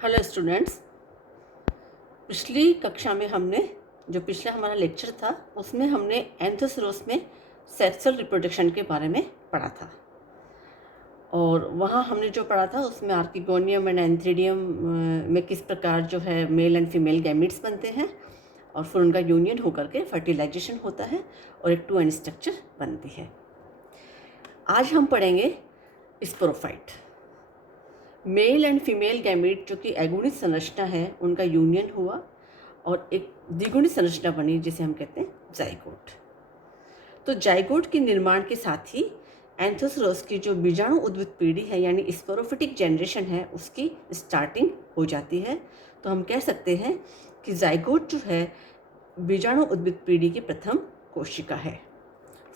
Hello students. पिछली कक्षा में हमने जो पिछला हमारा लेक्चर था उसमें हमने एंथोसरोस में सेक्सुअल रिप्रोडक्शन के बारे में पढ़ा था और वहाँ हमने जो पढ़ा था उसमें आर्किगोनियम एंड एंथ्रीडियम में किस प्रकार जो है मेल एंड फीमेल गैमीट्स बनते हैं और फिर उनका यूनियन होकर के फर्टिलाइजेशन होता है और एक 2n स्ट्रक्चर बनती है। आज हम पढ़ेंगे sporophyte. Male and female gamete जो कि एगुणित संरचना है उनका यूनियन हुआ और एक द्विगुणित संरचना बनी जिसे हम कहते हैं जाइगोट। तो जाइगोट के निर्माण के साथ ही एंथोसरोस की जो बीजाणु उद्भिद पीढ़ी है यानी स्पोरोफिटिक जनरेशन है उसकी स्टार्टिंग हो जाती है। तो हम कह सकते हैं कि जाइगोट जो है बीजाणु उद्भिद पीढ़ी की प्रथम कोशिका है,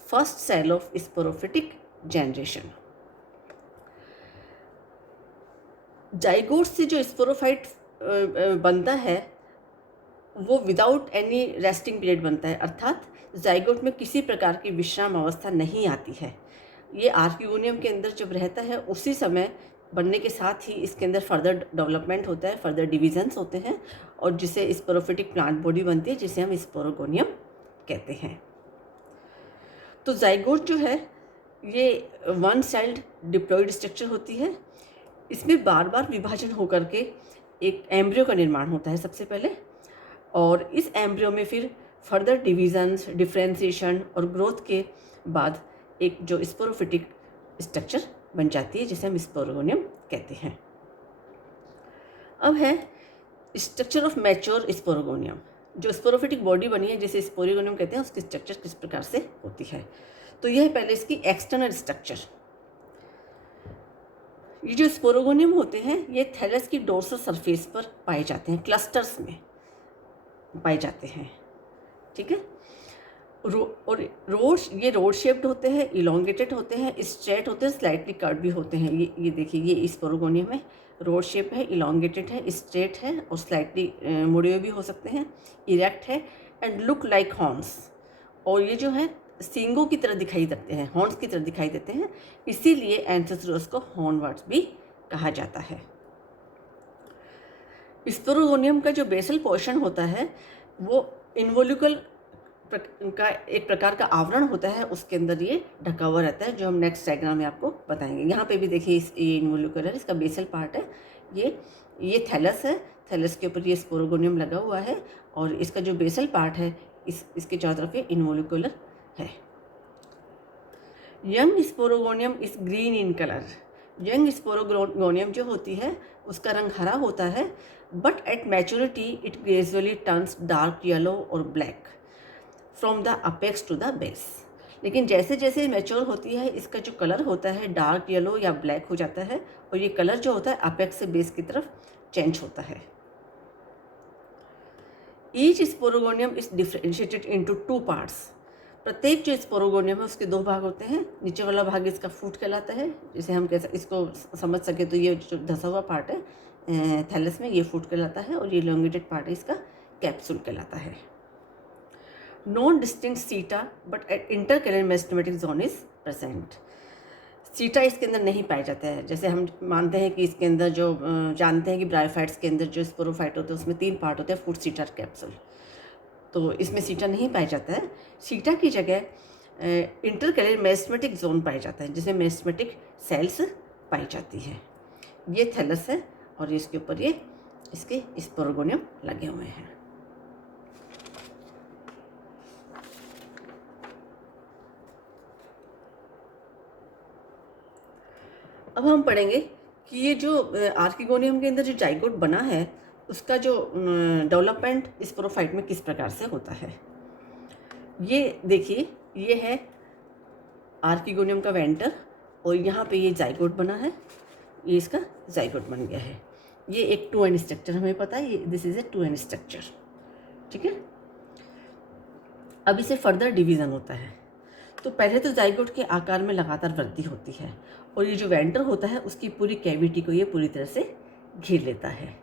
first cell of sporophytic generation. Zygote से जो स्पोरोफाइट बनता है वो विदाउट एनी रेस्टिंग पीरियड बनता है, अर्थात जाइगोट में किसी प्रकार की विश्राम अवस्था नहीं आती है। ये आर्किगोनियम के अंदर जब रहता है उसी समय बनने के साथ ही इसके अंदर फर्दर डेवलपमेंट होता है, फर्दर डिविजन्स होते हैं और जिसे स्पोरोफिटिक प्लांट बॉडी बनती है जिसे हम स्पोरोगोनियम कहते हैं। तो जाइगोट जो है ये वन सेल्ड डिप्लॉइड स्ट्रक्चर होती है। इसमें बार बार विभाजन होकर के एक एम्ब्रियो का निर्माण होता है सबसे पहले, और इस एम्ब्रियो में फिर फर्दर डिवीजन्स, डिफ्रेंसिएशन और ग्रोथ के बाद एक जो स्पोरोफिटिक स्ट्रक्चर बन जाती है जिसे हम स्पोरोगोनियम कहते हैं। अब है स्ट्रक्चर ऑफ मैच्योर स्पोरोगोनियम। जो स्पोरोफिटिक बॉडी बनी है जिसे स्पोरोगोनियम कहते हैं उसकी स्ट्रक्चर किस प्रकार से होती है। तो यह है पहले इसकी एक्सटर्नल स्ट्रक्चर। ये जो स्पोरोगोनियम होते हैं ये थैलस की डोर्सल सरफेस पर पाए जाते हैं, क्लस्टर्स में पाए जाते हैं, ठीक है। और ये रोड शेप्ड होते हैं, इलोंगेटेड होते हैं, स्ट्रेट होते हैं, स्लाइटली कर्व भी होते हैं। ये देखिए, ये स्पोरोगोनियम है, रोड शेप है, इलोंगेटेड है, स्ट्रेट है और स्लाइटली मुड़े हुए भी हो सकते हैं, इरेक्ट है एंड लुक लाइक हॉर्न्स। और ये जो है सींगों की तरह दिखाई देते हैं, हॉर्न्स की तरह दिखाई देते हैं, इसीलिए एंथोसरोस को हॉर्नवर्ड्स भी कहा जाता है। स्पोरोगोनियम का जो बेसल पोर्शन होता है वो इन्वोल्यूकल का एक प्रकार का आवरण होता है, उसके अंदर ये ढका हुआ रहता है जो हम नेक्स्ट डायग्राम में आपको बताएंगे। यहाँ पे भी देखिए ये इन्वोल्यूकल है, इसका बेसल पार्ट है, ये थैलस है, थैलस के ऊपर ये स्पोरोगोनियम लगा हुआ है और इसका जो बेसल पार्ट है इसके चारों तरफ ये इन्वोल्यूकुलर है। Young sporogonium is green in colour. Young sporogonium जो होती है उसका रंग हरा होता है, but at maturity it gradually turns dark yellow और black from the apex to the base. लेकिन जैसे जैसे मैच्योर होती है इसका जो कलर होता है डार्क येलो या ब्लैक हो जाता है और ये कलर जो होता है अपेक्स से बेस की तरफ चेंज होता है। Each sporogonium is differentiated into 2 parts. प्रत्येक जो स्पोरोगोनियम है उसके 2 भाग होते हैं। नीचे वाला भाग इसका फूट कहलाता है, जिसे हम कैसे इसको समझ सके तो ये जो धसा हुआ पार्ट है थैलस में ये फूट कहलाता है और ये इलोंगेटेड पार्ट है इसका कैप्सूल कहलाता है। Non distinct seta but at intercalary meristematic zone is present. Seta इसके अंदर नहीं पाया जाता है। जैसे हम मानते हैं कि इसके अंदर जो जानते हैं कि ब्रायोफाइट्स के अंदर जो स्पोरोफाइट होते हैं उसमें 3 पार्ट होते हैं, फूट, सीटा और कैप्सूल। तो इसमें सीटा नहीं पाया जाता है। सीटा की जगह इंटरकैलर मेरिस्टेमेटिक जोन पाया जाता है जिसमें मेरिस्टेमेटिक सेल्स पाई जाती है। ये थैलस है और इसके ऊपर ये इसके स्पोरोगोनियम लगे हुए हैं। अब हम पढ़ेंगे कि ये जो आर्किगोनियम के अंदर जो जाइगोट बना है उसका जो डेवलपमेंट स्पोरोफाइट में किस प्रकार से होता है। ये देखिए, ये है आर्किगोनियम का वेंटर और यहाँ पे ये जाइगोट बना है, ये इसका जाइगोट बन गया है। ये एक 2n स्ट्रक्चर हमें पता है, ये this is a 2n structure, ठीक है। अब इसे फर्दर डिवीज़न होता है। तो पहले तो जाइगोट के आकार में लगातार वृद्धि होती है और ये जो वेंटर होता है उसकी पूरी कैविटी को ये पूरी तरह से घेर लेता है।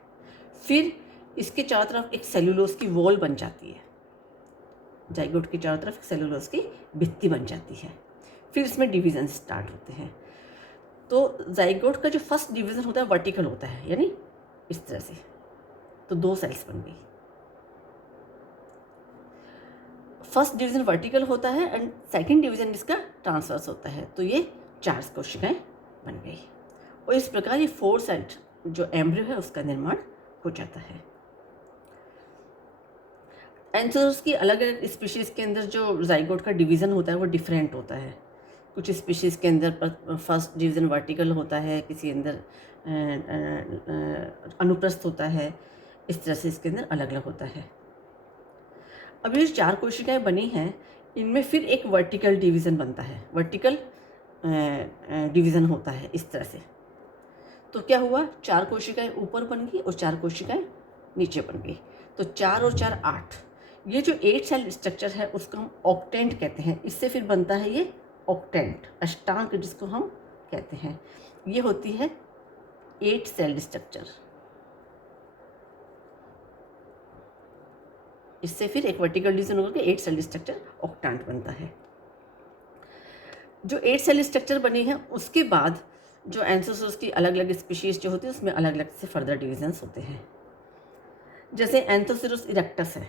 फिर इसके चारों तरफ एक सेलुलोज की वॉल बन जाती है, जाइगोट के चारों तरफ एक सेलुलोज की भित्ति बन जाती है। फिर इसमें डिवीजन स्टार्ट होते हैं। तो जाइगोट का जो फर्स्ट डिवीज़न होता है वर्टिकल होता है, यानी इस तरह से, तो 2 सेल्स बन गई। फर्स्ट डिवीज़न वर्टिकल होता है एंड सेकंड डिवीज़न इसका ट्रांसवर्स होता है, तो ये 4 कोशिकाएं बन गई और इस प्रकार ये 4 सेल्ड जो एम्ब्रियो है उसका निर्माण हो जाता है। एंथोसोरस की अलग अलग स्पीशीज़ के अंदर जो जाइगोट का डिवीज़न होता है वो डिफरेंट होता है। कुछ स्पीशीज़ के अंदर फर्स्ट डिवीज़न वर्टिकल होता है, किसी अंदर अनुप्रस्थ होता है, इस तरह से इसके अंदर अलग अलग होता है। अब ये 4 कोशिकाएं बनी हैं, इनमें फिर एक वर्टिकल डिवीज़न बनता है, वर्टिकल डिवीज़न होता है इस तरह से। तो क्या हुआ, 4 कोशिकाएं ऊपर बन गई और 4 कोशिकाएं नीचे बन गई, तो 4 और 4 8। ये जो 8 सेल स्ट्रक्चर है उसको हम ऑक्टेंट कहते हैं। इससे फिर बनता है ये ऑक्टेंट, अष्टांग जिसको हम कहते हैं। ये होती है 8 सेल स्ट्रक्चर। इससे फिर एक वर्टिकल डिवीजन होकर के 8 सेल स्ट्रक्चर ऑक्टेंट बनता है। जो 8 सेल स्ट्रक्चर बनी है उसके बाद जो एंथोसोरस की अलग अलग स्पीशीज़ जो होती है उसमें अलग अलग से फर्दर डिवीजन्स होते हैं। जैसे एंथोसोरस इरेक्टस है,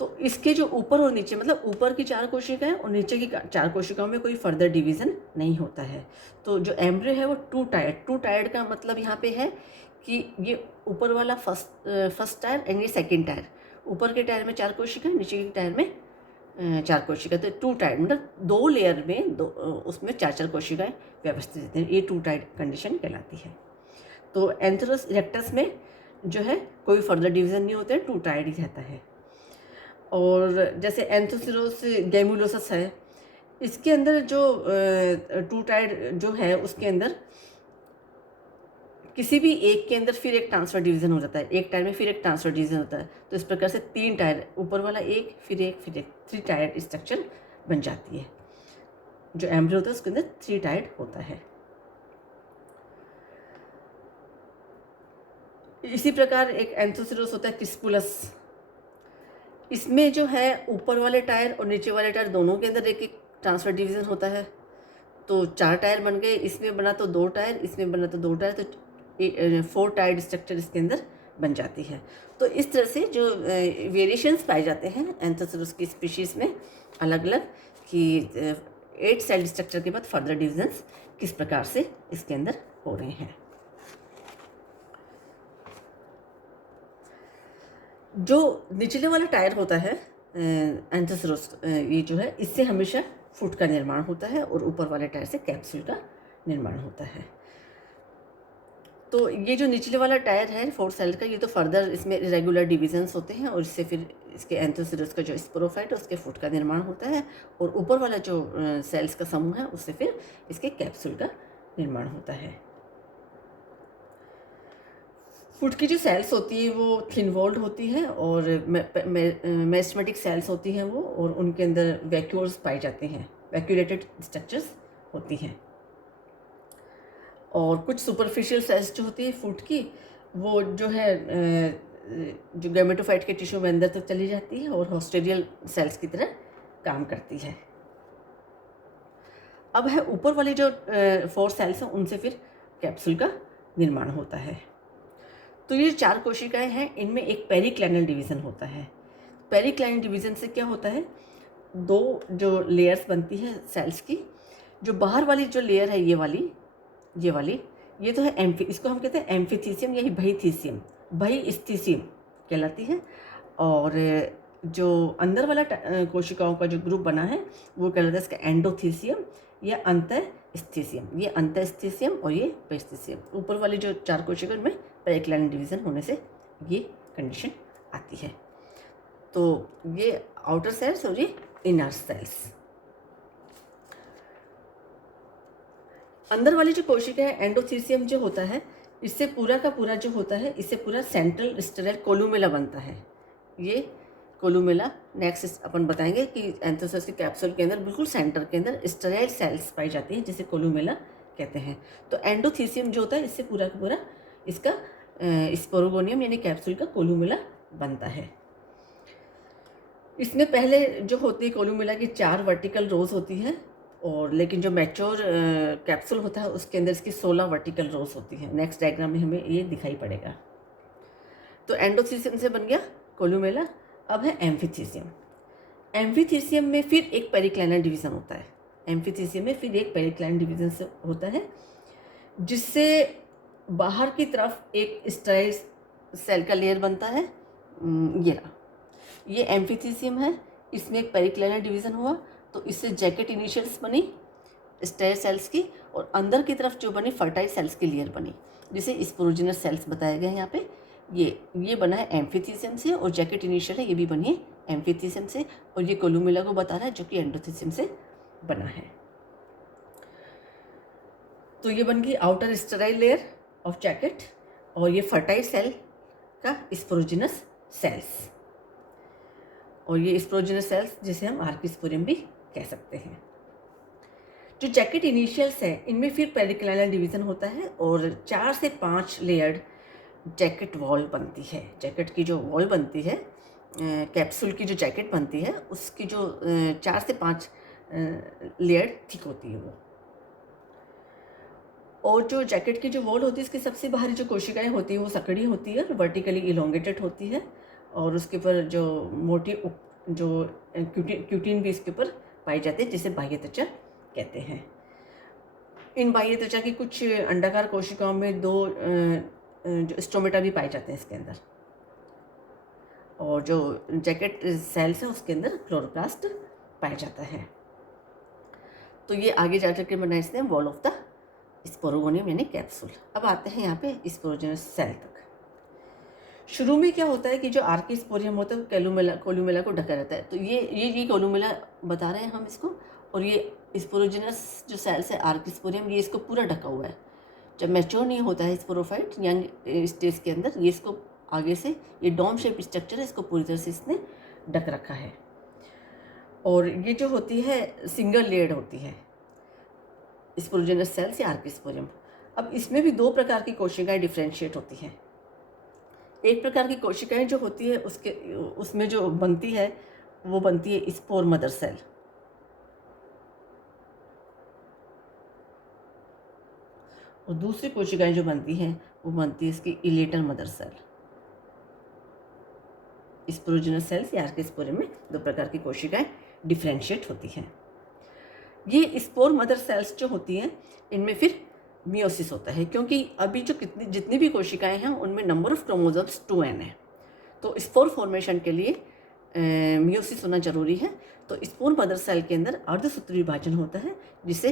तो इसके जो ऊपर और नीचे, मतलब ऊपर की 4 कोशिकाएं और नीचे की 4 कोशिकाओं में कोई फर्दर डिवीज़न नहीं होता है। तो जो एम्ब्रियो है वो टू टायर्ड का मतलब यहाँ पे है कि ये ऊपर वाला फर्स्ट टायर एंड ये सेकेंड टायर। ऊपर के टायर में 4 कोशिकाएं, नीचे के टायर में 4 कोशिकाएं, तो टू टायर मतलब 2 लेयर में उसमें 4 कोशिकाएं व्यवस्थित रहती हैं। ये टू टायर कंडीशन कहलाती है। तो एंथोसोरस इरेक्टस में जो है कोई फर्दर डिवीज़न नहीं होते, टू टायर्ड ही रहता है। और जैसे एंथोसोरस गैमुलोसस है, इसके अंदर जो टू टायर्ड जो है उसके अंदर किसी भी एक के अंदर फिर एक ट्रांसफर डिवीज़न हो जाता है, एक टायर में फिर एक ट्रांसफर डिवीज़न होता है। तो इस प्रकार से 3 टायर, ऊपर वाला एक फिर एक 3 टायर स्ट्रक्चर बन जाती है। जो एम्ब्रियो होता है उसके अंदर 3 टायर होता है। इसी प्रकार एक एंथोसोरस होता है क्रिस्पुलस। इसमें जो है ऊपर वाले टायर और नीचे वाले टायर दोनों के अंदर एक एक ट्रांसफर डिवीज़न होता है। तो 4 टायर बन गए, इसमें बना तो 2 टायर, इसमें बना तो 2 टायर, तो 4 टायर स्ट्रक्चर इसके अंदर बन जाती है। तो इस तरह से जो वेरिएशंस पाए जाते हैं एंथोसोरस की स्पीशीज़ में अलग अलग, कि 8 सेल स्ट्रक्चर के बाद फर्दर डिवीजन्स किस प्रकार से इसके अंदर हो रहे हैं। जो निचले वाला टायर होता है एंथोसोरस, ये जो है इससे हमेशा फुट का निर्माण होता है और ऊपर वाले टायर से कैप्सूल का निर्माण होता है। तो ये जो निचले वाला टायर है 4 सेल का, ये तो फर्दर इसमें रेगुलर डिविजन्स होते हैं और इससे फिर इसके एंथोसोरस का जो स्पोरोफाइट है उसके फुट का निर्माण होता है और ऊपर वाला जो सेल्स का समूह है उससे फिर इसके कैप्सूल का निर्माण होता है। फुट की जो सेल्स होती है वो थिन वॉल्ड होती है और मेरिस्टेमेटिक सेल्स होती हैं वो, और उनके अंदर वैक्यूल्स पाए जाते हैं, वैक्यूलेटेड स्ट्रक्चर्स होती हैं। और कुछ सुपरफिशियल सेल्स जो होती है फुट की, वो जो है जो गैमेटोफाइट के टिश्यू में अंदर तक चली जाती है और हॉस्टेरियल सेल्स की तरह काम करती है। अब है ऊपर वाले जो 4 सेल्स हैं उनसे फिर कैप्सूल का निर्माण होता है। तो ये 4 कोशिकाएं हैं, इनमें एक पेरिक्लाइनल डिवीज़न होता है। पेरिक्लाइनल डिवीज़न से क्या होता है, 2 जो लेयर्स बनती हैं सेल्स की। जो बाहर वाली जो लेयर है ये वाली, ये तो है इसको हम कहते हैं एम्फीथीसियम या बहिस्थीसियम, बहिस्थीसियम कहलाती है। और जो अंदर वाला कोशिकाओं का जो ग्रुप बना है वो कहलाता है इसका एंडोथीसियम या अंतःस्थीसियम। ये अंतःस्थीसियम और ये बहिस्थीसियम। ऊपर वाली जो 4 कोशिकाओं में पेरिक्लाइनल डिवीज़न होने से ये कंडीशन आती है। तो ये आउटर सेल्स और ये इनर सेल्स। अंदर वाली जो कोशिका है एंडोथीसियम जो होता है, इससे पूरा का पूरा जो होता है, इससे पूरा सेंट्रल स्टेराइल कोलुमेला बनता है। ये कोलुमेला नेक्स्ट अपन बताएंगे कि एंथोसोरस के कैप्सूल के अंदर बिल्कुल सेंटर के अंदर स्टेराइल सेल्स पाई जाती हैं जिसे कोलुमेला कहते हैं। तो एंडोथीसियम जो होता है इससे पूरा का पूरा इसका स्पोरोगोनियम यानी कैप्सूल का कोलुमेला बनता है। इसमें पहले जो होती है कोलुमेला की 4 वर्टिकल रोज होती हैं और लेकिन जो मैच्योर कैप्सूल होता है उसके अंदर इसकी 16 वर्टिकल रोज होती हैं। नेक्स्ट डायग्राम में हमें ये दिखाई पड़ेगा। तो एंडोथीसियम से बन गया कोलुमेला। अब है एम्फीथीसियम। एम्फीथीसियम में फिर एक पेरिक्लाइनल डिवीज़न होता है। एम्फीथीसियम में फिर एक पेरिक्लाइनल डिवीज़न से होता है, जिससे बाहर की तरफ एक स्टेराइल सेल का लेयर बनता है। ये रहा, ये एम्फीथीसियम है। इसमें एक पेरिक्लाइनल डिवीज़न हुआ तो इससे जैकेट इनिशियल्स बनी स्टेर सेल्स की, और अंदर की तरफ जो बनी फर्टाइल सेल्स की लेयर बनी, जिसे स्पोरोजिनस सेल्स बताए गए हैं यहाँ पे। ये बना है एम्फीथीसियम से, और जैकेट इनिशियल है ये भी बनी है एम्फीथीसियम से, और ये कोलुमेला को बता रहा है जो कि एंडोथीसियम से बना है। तो ये बन गई outer sterile layer of jacket, और ये फर्टाइल सेल का स्पोरोजिनस सेल्स, और ये स्पोरोजिनस सेल्स जिसे हम आर्किस्पोरियम भी कह सकते हैं। जो जैकेट इनिशियल्स है इनमें फिर पेरिक्लाइनल डिवीज़न होता है, और 4 से 5 लेयर्ड जैकेट वॉल बनती है। जैकेट की जो वॉल बनती है, कैप्सूल की जो जैकेट बनती है उसकी जो 4 से 5 लेयर थिक होती है वो। और जो जैकेट की जो वॉल होती है इसकी सबसे बाहरी जो कोशिकाएं होती है वो सकड़ी होती है और वर्टिकली इलोंगेटेड होती है, और उसके ऊपर जो मोटी जो क्यूटिन भी इसके ऊपर पाई जाती है, जिसे बाह्य त्वचा कहते हैं। इन बाह्य त्वचा की कुछ अंडाकार कोशिकाओं में 2 जो स्टोमेटा भी पाए जाते हैं इसके अंदर, और जो जैकेट सेल्स है उसके अंदर क्लोरोप्लास्ट पाया जाता है। तो ये आगे जा करके बनाए इसने वॉल ऑफ द स्पोरोगोनियम यानी कैप्सूल। अब आते हैं यहाँ पे स्पोरोजिनस सेल तक। शुरू में क्या होता है कि जो आर्किस्पोरियम होता है कोलुमेला को ढका रहता है। तो ये कोलुमेला बता रहे हैं हम इसको, और ये स्पोरोजिनस जो सेल्स है आर्किस्पोरियम, ये इसको पूरा ढका हुआ है। जब मैच्योर नहीं होता है स्पोरोफाइट यंग स्टेज के अंदर, ये इसको आगे से ये डोम शेप स्ट्रक्चर है, इसको पूरी तरह से इसने ढक रखा है। और ये जो होती है सिंगल लेयर्ड होती है स्पोरोजिनस सेल्स या आर्किस्पोरियम। अब इसमें भी 2 प्रकार की कोशिकाएं डिफ्रेंशिएट होती हैं। एक प्रकार की कोशिकाएं जो होती है उसमें जो बनती है वो बनती है स्पोर मदर सेल, और दूसरी कोशिकाएं जो बनती हैं वो बनती है इसकी elater mother cell. Sporogenous cells या आर्किस्पोरियम में 2 प्रकार की कोशिकाएं डिफ्रेंशिएट होती हैं। ये स्पोर मदर सेल्स जो होती हैं इनमें फिर मियोसिस होता है, क्योंकि अभी जो जितनी भी कोशिकाएं हैं उनमें नंबर ऑफ क्रोमोसोम्स 2n है। तो स्पोर फॉर्मेशन के लिए मियोसिस होना जरूरी है। तो स्पोर मदर सेल के अंदर अर्धसूत्री विभाजन होता है, जिसे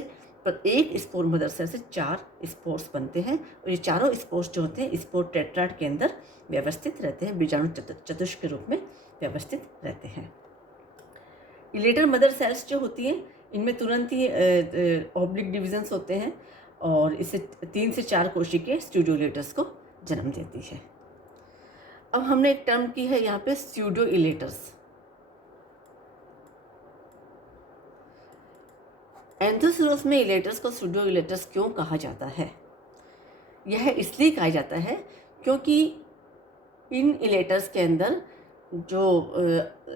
एक स्पोर मदर सेल से 4 स्पोर्स बनते हैं, और ये चारों स्पोर्स जो होते हैं स्पोर टेट्राड के अंदर व्यवस्थित रहते हैं, बीजाणु चतुष्क के रूप में व्यवस्थित रहते हैं। इलेटर मदर सेल्स जो होती हैं इनमें तुरंत ही ऑब्लिक डिविजन्स होते हैं, और इसे 3 से 4 कोशिकाएं स्यूडोइलेटर्स को जन्म देती है। अब हमने एक टर्म की है यहाँ पे स्यूडोइलेटर्स। एंथोसिरोस में इलेटर्स को स्यूडोइलेटर्स क्यों कहा जाता है? यह इसलिए कहा जाता है क्योंकि इन इलेटर्स के अंदर जो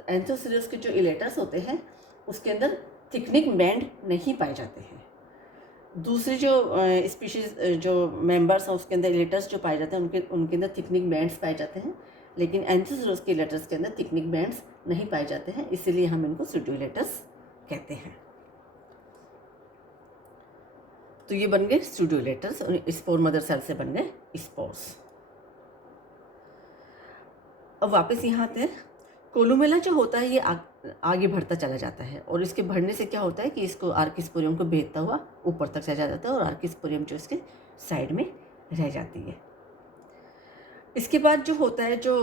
एंथोसिरोस के जो इलेटर्स होते हैं उसके अंदर थिकनिंग बैंड नहीं पाए जाते हैं। दूसरी जो स्पीशीज जो मेंबर्स हैं उसके अंदर इलेटर्स जो पाए जाते हैं उनके अंदर थिकनिंग बैंड्स पाए जाते हैं, लेकिन एंथोसिरोस के इलेटर्स के अंदर थिकनिंग बैंड्स नहीं पाए जाते हैं, इसीलिए हम इनको स्यूडोइलेटर्स कहते हैं। तो ये बन गए स्यूडोइलेटर्स, और स्पोर मदर सेल से बन गए स्पोर्स। अब वापस यहाँ आते हैं। कोलुमेला जो होता है ये आगे बढ़ता चला जाता है, और इसके बढ़ने से क्या होता है कि इसको आर्किस्पोरियम को भेजता हुआ ऊपर तक चला जाता है, और आर्किस्पोरियम जो इसके साइड में रह जाती है। इसके बाद जो होता है जो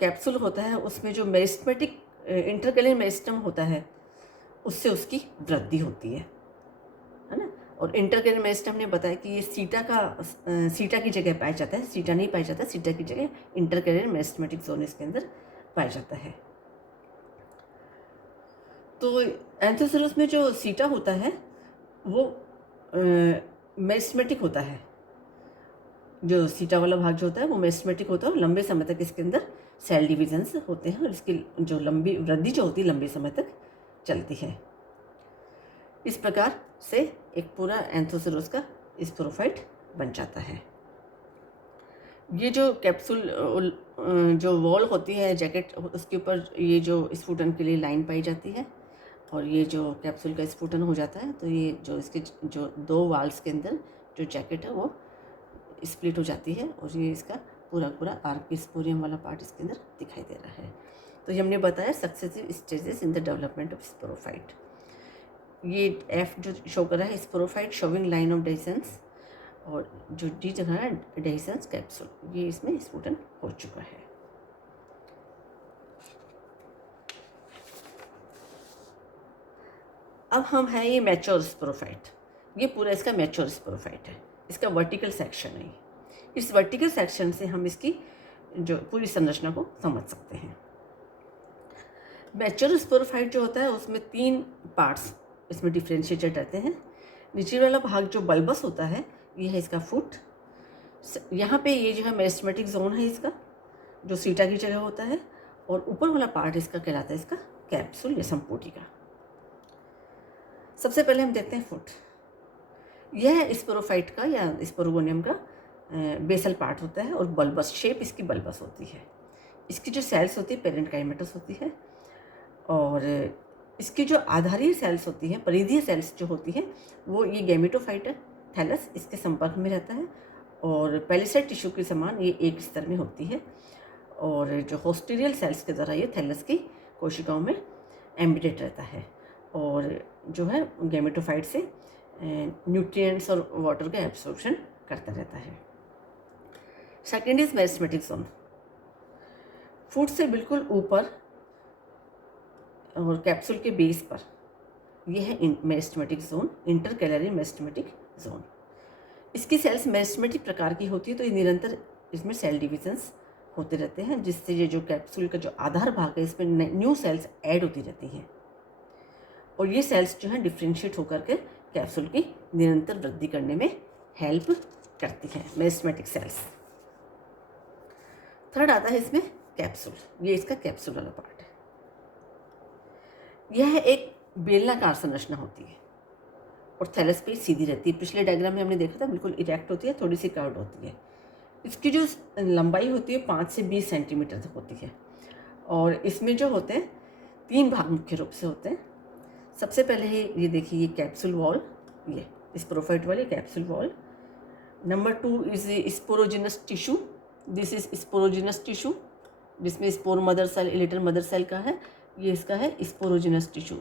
कैप्सूल होता है उसमें जो मेरिस्टेमेटिक इंटरकैलियर मेरिस्टम होता है उससे उसकी वृद्धि होती है ना। और इंटरकैलियर मेरिस्टम ने बताया कि ये सीटा की जगह पाया जाता है, सीटा नहीं पाया जाता, सीटा की जगह इंटरकैलियर मेरिस्टेमेटिक जोन इसके अंदर पाया जाता है। तो एंथोसिरोस में जो सीटा होता है वो मेरिस्टेमेटिक होता है। जो सीटा वाला भाग जो होता है वो मेरिस्टेमेटिक होता है, और लंबे समय तक इसके अंदर सेल डिविजन्स होते हैं, और इसकी जो लंबी वृद्धि जो होती है लंबे समय तक चलती है। इस प्रकार से एक पूरा एंथोसेरोस का स्पोरोफाइट बन जाता है। ये जो कैप्सूल जो वॉल होती है जैकेट, उसके ऊपर ये जो स्फुटन के लिए लाइन पाई जाती है और ये जो कैप्सूल का स्फुटन हो जाता है तो ये जो इसके जो दो वाल्स के अंदर जो जैकेट है वो स्प्लिट हो जाती है और ये इसका पूरा पूरा आर्किस्पोरियम वाला पार्ट इसके अंदर दिखाई दे रहा है। तो ये हमने बताया successive stages in the development of sporophyte. ये एफ जो शो कर रहा है स्पोरोफाइट शोविंग लाइन ऑफ डेसेंस, और जो डी जगह है डेसेंस कैप्सूल, ये इसमें स्फुटन हो चुका है। अब हम हैं ये मैच्योर स्पोरोफाइट। ये पूरा इसका मैच्योर स्पोरोफाइट है, इसका वर्टिकल सेक्शन है। इस वर्टिकल सेक्शन से हम इसकी जो पूरी संरचना को समझ सकते हैं। मैच्योर स्पोरोफाइट जो होता है उसमें 3 पार्ट्स इसमें डिफ्रेंशिएटेड रहते हैं। नीचे वाला भाग जो बल्बस होता है ये है इसका फुट। यहाँ पे ये जो है मेरिस्टेमेटिक जोन है इसका, जो सीटा की जगह होता है, और ऊपर वाला पार्ट इसका कहलाता है इसका कैप्सूल या संपुटिका। सबसे पहले हम देखते हैं फुट। यह स्पोरोफाइट का या स्पोरोगोनियम का बेसल पार्ट होता है और बल्बस शेप इसकी बल्बस होती है। इसकी जो सेल्स होती है पेरेंकाइमेटस होती है, और इसकी जो आधारीय सेल्स होती हैं, परिधीय सेल्स जो होती हैं, वो ये गैमेटोफाइट है, थैलस इसके संपर्क में रहता है, और पैलिसेड टिश्यू के समान ये एक स्तर में होती है, और जो होस्टेरियल सेल्स के द्वारा ये थैलस की कोशिकाओं में एम्बेडेड रहता है, और जो है गैमेटोफाइट से न्यूट्रिएंट्स और वाटर का एब्सॉर्प्शन करता रहता है। Second is meristematic zone. Foot से बिल्कुल ऊपर और कैप्सूल के बेस पर यह है meristematic zone, intercalary meristematic zone. इसकी सेल्स मेरिस्टेमेटिक प्रकार की होती है, तो ये निरंतर इसमें सेल डिविजन्स होते रहते हैं, जिससे ये जो कैप्सूल का जो आधार भाग है इसमें न्यू सेल्स ऐड होती रहती हैं, और ये सेल्स जो है डिफ्रेंशिएट होकर के कैप्सूल की निरंतर वृद्धि करने में हेल्प करती हैं, मेरिस्टेमेटिक सेल्स। थर्ड आता है इसमें कैप्सूल। ये इसका कैप्सूल वाला पार्ट है। यह एक बेलनाकार संरचना होती है और थैलस पे सीधी रहती है। पिछले डायग्राम में हमने देखा था बिल्कुल इरेक्ट होती है, थोड़ी सी कर्व्ड होती है। इसकी जो लंबाई होती है 5 से 20 सेंटीमीटर तक होती है, और इसमें जो होते हैं 3 भाग मुख्य रूप से होते हैं। सबसे पहले ये देखिए ये कैप्सूल वॉल, ये स्पोरोफाइट वाली capsule wall. Number 2 is sporogenous tissue. This is sporogenous tissue, जिसमें spore mother cell, elater mother cell का है। ये इसका है स्पोरोजिनस टिश्यू।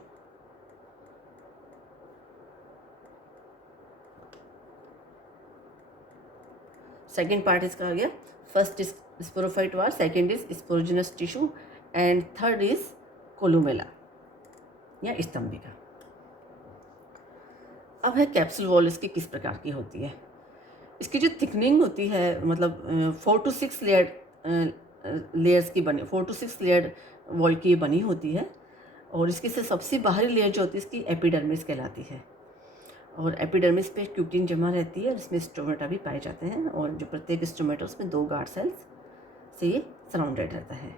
सेकेंड पार्ट इसका आ गया, first is sporophyte wall, second is sporogenous tissue, and third is columella या स्तंभिका। अब है कैप्सूल वॉल, इसकी किस प्रकार की होती है। इसकी जो थिकनिंग होती है, मतलब 4 to 6 लेयर्स की बनी, 4 to 6 लेयर वॉल की बनी होती है, और इसकी से सबसे बाहरी लेयर जो होती है इसकी एपिडर्मिस कहलाती है, और एपिडर्मिस पे क्यूटिन जमा रहती है, और इसमें स्टोमेटा भी पाए जाते हैं, और जो प्रत्येक स्टोमेटा उसमें 2 गार्ड सेल्स से ये सराउंडेड रहता है।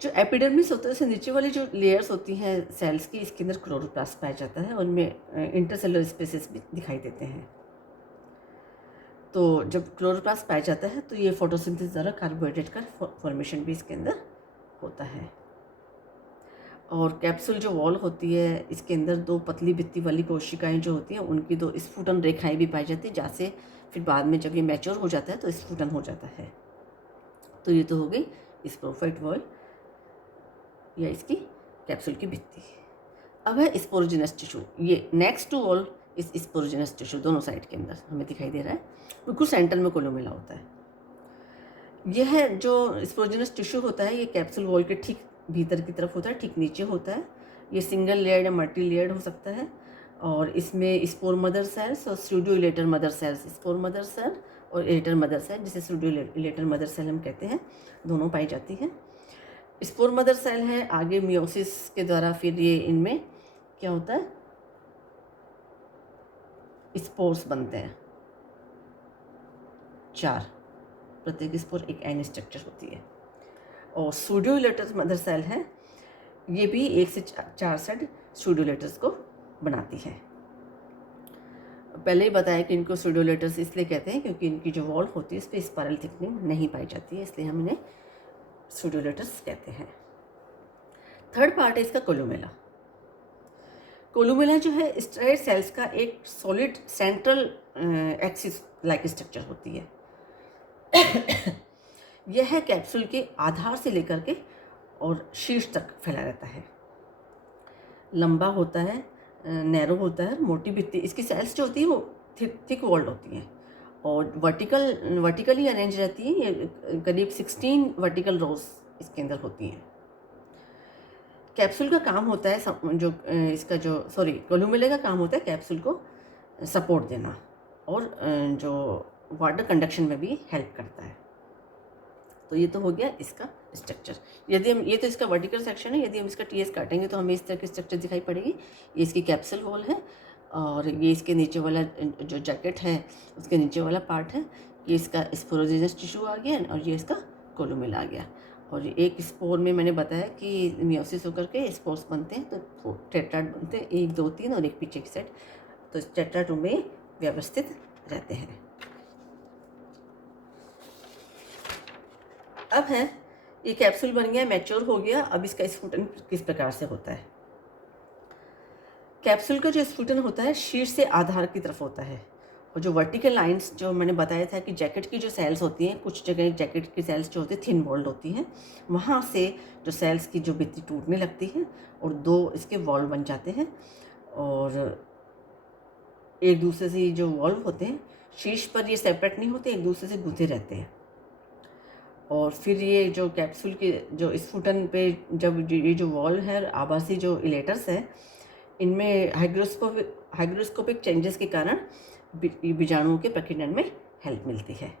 जो एपिडर्मिस होता है उससे नीचे वाली जो लेयर्स होती हैं सेल्स की, इसके अंदर क्लोरोप्लास्ट पाया जाता है, और उनमें इंटरसेलुलर स्पेसेस भी दिखाई देते हैं। तो जब क्लोरोप्लास्ट पाया जाता है तो ये फोटोसिंथेसिस द्वारा कार्बोहाइड्रेट का फॉर्मेशन भी इसके अंदर होता है। और कैप्सूल जो वॉल होती है इसके अंदर 2 पतली भित्ति वाली कोशिकाएं जो होती हैं उनकी 2 स्फुटन रेखाएं भी पाई जाती हैं, जैसे फिर बाद में जब ये मैच्योर हो जाता है तो स्फुटन हो जाता है। तो ये तो हो गई स्पोरोफाइट वॉल या इसकी कैप्सूल की भित्ति। अब है स्पोरोजिनस टिश्यू। ये नेक्स्ट टू वॉल इस स्पोरोजिनस टिश्यू दोनों साइड के अंदर हमें दिखाई दे रहा है, बिल्कुल सेंटर में कोलुमेला होता है। यह जो स्पोरोजिनस टिश्यू होता है ये कैप्सूल वॉल के ठीक भीतर की तरफ होता है, ठीक नीचे होता है। ये सिंगल लेयर्ड या मल्टी लेयर्ड हो सकता है, और इसमें स्पोर मदर सेल्स और pseudo elater mother cells, spore mother cell और इलेटर मदर सेल, जिसे स्यूडो इलेटर मदर सेल हम कहते हैं, दोनों पाई जाती हैं। स्पोर मदर सेल है, आगे मियोसिस के द्वारा फिर ये इनमें क्या होता है, स्पोर्स बनते हैं 4, प्रत्येक स्पोर एक एन स्ट्रक्चर होती है। और सूडोइलेटस मदर सेल है, ये भी 1 से 4 सेट सूडोइलेटस को बनाती है। पहले ही बताया कि इनको सूडोलेटर्स इसलिए कहते हैं क्योंकि इनकी जो वॉल होती है इस पर स्पाइरल थिकनिंग नहीं पाई जाती है, इसलिए हम इन्हें सूडोलेटर्स कहते हैं। थर्ड पार्ट है इसका कोलुमेला। कोलुमेला जो है स्टेरॉयड सेल्स का एक solid central axis like structure होती है। यह कैप्सूल के आधार से लेकर के और शीर्ष तक फैला रहता है। लंबा होता है, नैरो होता है, मोटी भित्ति, इसकी सेल्स जो होती है वो थिक वॉल्ड होती हैं और वर्टिकली अरेंज रहती है। ये करीब 16 वर्टिकल रोज इसके अंदर होती हैं। कैप्सूल का काम होता है जो इसका जो कोलुमेला का काम होता है कैप्सूल को सपोर्ट देना और जो वाटर कंडक्शन में भी हेल्प करता है। तो ये तो हो गया इसका स्ट्रक्चर। यदि हम ये तो इसका वर्टिकल सेक्शन है, यदि हम इसका टीएस काटेंगे तो हमें इस तरह की स्ट्रक्चर दिखाई पड़ेगी। ये इसकी कैप्सूल वॉल है और ये इसके नीचे वाला जो जैकेट है उसके नीचे वाला पार्ट है। ये इसका स्पोरोजिनस टिश्यू आ गया और ये इसका कोलुमेला आ गया। और एक स्पोर में मैंने बताया कि मियोसिस होकर के स्पोर्स बनते हैं तो टेट्राड बनते हैं, 1 2 3 और एक पीछे की साइड, तो टेट्राड में व्यवस्थित रहते हैं। अब है ये कैप्सूल बन गया, मैच्योर हो गया। अब इसका स्फुटन किस प्रकार से होता है। कैप्सूल का जो स्फुटन होता है शीर्ष से आधार की तरफ होता है और जो वर्टिकल लाइंस जो मैंने बताया था कि जैकेट की जो सेल्स होती हैं, कुछ जगह जैकेट की सेल्स जो होती है थिन वॉल्ड होती हैं, वहाँ से जो सेल्स की जो भित्ति टूटने लगती है और 2 इसके वॉल्व बन जाते हैं और एक दूसरे से जो वॉल्व होते हैं शीर्ष पर ये सेपरेट नहीं होते, एक दूसरे से गुथे रहते हैं। और फिर ये जो कैप्सूल के जो स्फुटन पे जब ये जो वॉल्व है, आभासी जो इलेटर्स है, इनमें हाइग्रोस्कोपिक चेंजेस के कारण बीजाणुओं के प्रकीर्णन में हेल्प मिलती है।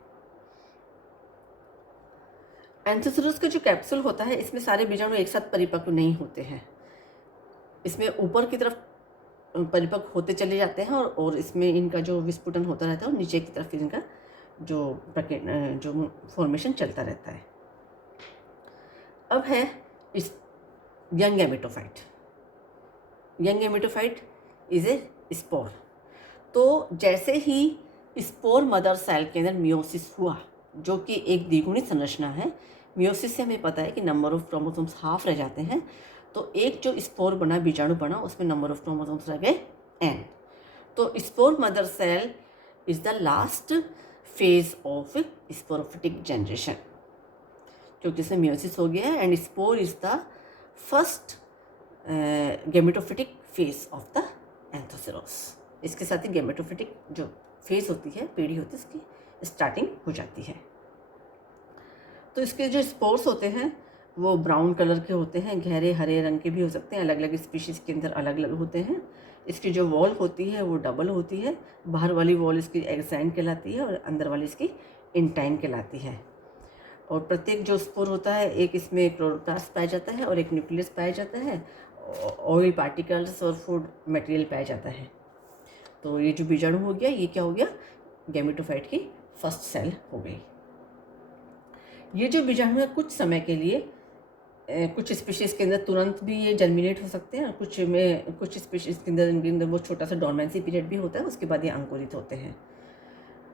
एंथोसेरोस का जो कैप्सूल होता है इसमें सारे बीजाणु एक साथ परिपक्व नहीं होते हैं। इसमें ऊपर की तरफ परिपक्व होते चले जाते हैं और इसमें इनका जो विस्फुटन होता रहता है और नीचे की तरफ इनका जो फॉर्मेशन चलता रहता है। अब है इस young gametophyte. Young gametophyte is a spore. तो जैसे ही स्पोर मदर सेल के अंदर मियोसिस हुआ, जो कि एक द्विगुणित संरचना है, मियोसिस से हमें पता है कि नंबर ऑफ क्रोमोसोम्स हाफ रह जाते हैं, तो एक जो स्पोर बना, बीजाणु बना, उसमें नंबर ऑफ क्रोमोसोम्स रह गए n। तो spore mother cell is the last phase of sporophytic generation, क्योंकि इसमें मियोसिस हो गया है and spore is the first gametophytic phase of the Anthoceros. इसके साथ ही गैमेटोफिटिक जो फेज होती है, पीढ़ी होती है, इसकी स्टार्टिंग हो जाती है। तो इसके जो स्पोर्स होते हैं वो ब्राउन कलर के होते हैं, गहरे हरे रंग के भी हो सकते हैं, अलग अलग स्पीशीज़ के अंदर अलग अलग होते हैं। इसकी जो वॉल होती है वो डबल होती है, बाहर वाली वॉल इसकी एक्साइन कहलाती है और अंदर वाली इसकी इंटाइन कहलाती है। और प्रत्येक जो स्पोर होता है, एक इसमें क्लोरोप्लास्ट पाया जाता है और एक न्यूक्लियस पाया जाता है, ऑयल पार्टिकल्स और फूड मटेरियल पाया जाता है। तो ये जो बीजाणु हो गया, ये क्या हो गया, गैमेटोफाइट की फर्स्ट सेल हो गई। ये जो बीजाणु है कुछ समय के लिए कुछ स्पीशीज़ के अंदर तुरंत भी ये जर्मिनेट हो सकते हैं और कुछ स्पीशीज़ के अंदर इनके अंदर वो छोटा सा डोरमेंसी पीरियड भी होता है, उसके बाद ये अंकुरित होते हैं।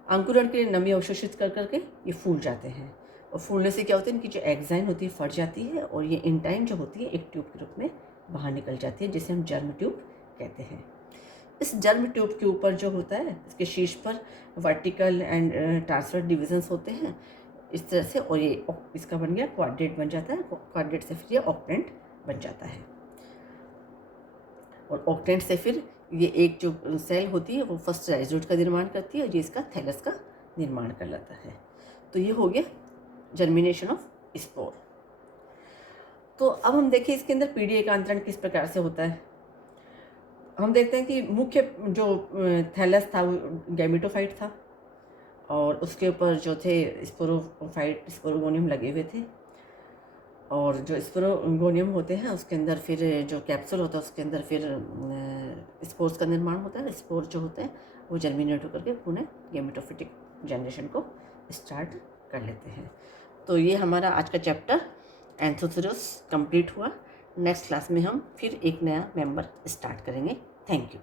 अंकुरण के लिए नमी अवशोषित कर करके ये फूल जाते हैं और फूलने से क्या होता है, इनकी जो एग्जाइन होती है फट जाती है और ये इंटाइन जो होती है एक ट्यूब के रूप में बाहर निकल जाती है, जिसे हम जर्म ट्यूब कहते हैं। इस जर्म ट्यूब के ऊपर जो होता है, इसके शीर्ष पर वर्टिकल एंड ट्रांसवर्स डिविजन्स होते हैं इस तरह से, और ये इसका बन गया क्वाड्रेट बन जाता है। क्वाड्रेट से फिर ये ऑक्टेंट बन जाता है और ऑक्टेंट से फिर ये एक जो सेल होती है वो फर्स्ट राइजोट का निर्माण करती है और ये इसका थैलस का निर्माण कर लेता है। तो ये हो गया जर्मिनेशन ऑफ स्पोर। तो अब हम देखें इसके अंदर पीढ़ी एकांतरण किस प्रकार से होता है। हम देखते हैं कि मुख्य जो थैलस था वो गैमेटोफाइट था और उसके ऊपर जो थे स्पोरोगोनियम लगे हुए थे, और जो स्पोरोगोनियम होते हैं उसके अंदर फिर जो कैप्सूल होता है उसके अंदर फिर स्पोर्स का निर्माण होता है। स्पोर जो होते हैं वो जर्मिनेट होकर के पुनः गैमेटोफिटिक जनरेशन को स्टार्ट कर लेते हैं। तो ये हमारा आज का चैप्टर एंथोसेरोस कंप्लीट हुआ। नेक्स्ट क्लास में हम फिर एक नया मेंबर स्टार्ट करेंगे। Thank you.